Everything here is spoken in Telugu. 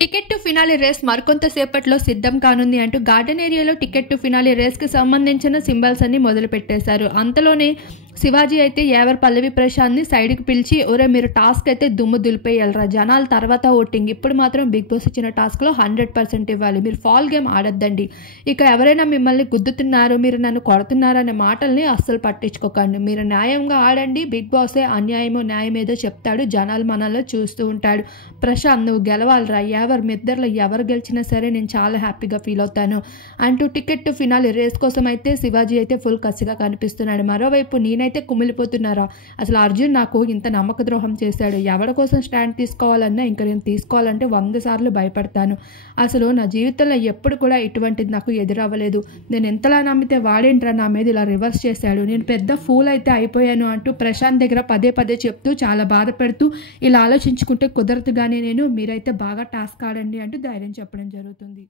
టికెట్ టు ఫినాలే రేస్ మరికొంత సేపట్లో సిద్ధం కానుంది అంటూ గార్డెన్ ఏరియాలో టికెట్ టు ఫినాలే రేస్కి సంబంధించిన సింబల్స్ అన్ని మొదలు పెట్టేశారు. అంతలోనే శివాజీ అయితే యావర్ పల్లవి ప్రశాంత్ని సైడ్కి పిలిచి, ఒరే మీరు టాస్క్ అయితే దుమ్ము దులిపేయాలరా, జనాల తర్వాత ఓటింగ్, ఇప్పుడు మాత్రం బిగ్ బాస్ ఇచ్చిన టాస్క్లో 100% ఇవ్వాలి, మీరు ఫాల్ గేమ్ ఆడొద్దండి, ఇక ఎవరైనా మిమ్మల్ని గుద్దుతున్నారు, మీరు నన్ను కొడుతున్నారు అనే మాటల్ని అస్సలు పట్టించుకోకండి, మీరు న్యాయంగా ఆడండి, బిగ్ బాసే అన్యాయమో న్యాయం ఏదో చెప్తాడు, జనాలు మనల్లో చూస్తూ ఉంటాడు, ప్రశాంత్ నువ్వు గెలవాలరా, మీ ఇద్దరిలో ఎవరు గెలిచినా సరే నేను చాలా హ్యాపీగా ఫీల్ అవుతాను అంటూ టికెట్ టు ఫినాలే రేస్ కోసం అయితే శివాజీ అయితే ఫుల్ కసిగా కనిపిస్తున్నాడు. మరోవైపు నేనైతే కుమిలిపోతున్నారా, అసలు అర్జున్ నాకు ఇంత నమ్మక ద్రోహం చేశాడు, ఎవరి కోసం స్టాండ్ తీసుకోవాలన్నా ఇంకా నేను తీసుకోవాలంటే 100 సార్లు భయపడతాను, అసలు నా జీవితంలో ఎప్పుడు కూడా ఇటువంటిది నాకు ఎదురవ్వలేదు, నేను ఎంతలా నమ్మితే వాడేంట్రా నా మీద ఇలా రివర్స్ చేశాడు, నేను పెద్ద ఫూల్ అయితే అయిపోయాను అంటూ ప్రశాంత్ దగ్గర పదే పదే చెప్తూ చాలా బాధపడుతూ ఇలా ఆలోచించుకుంటే కుదరదు, కానీ మీరైతే బాగా టాస్క్ ఆడండి అంటూ ధైర్యం చెప్పడం జరుగుతుంది.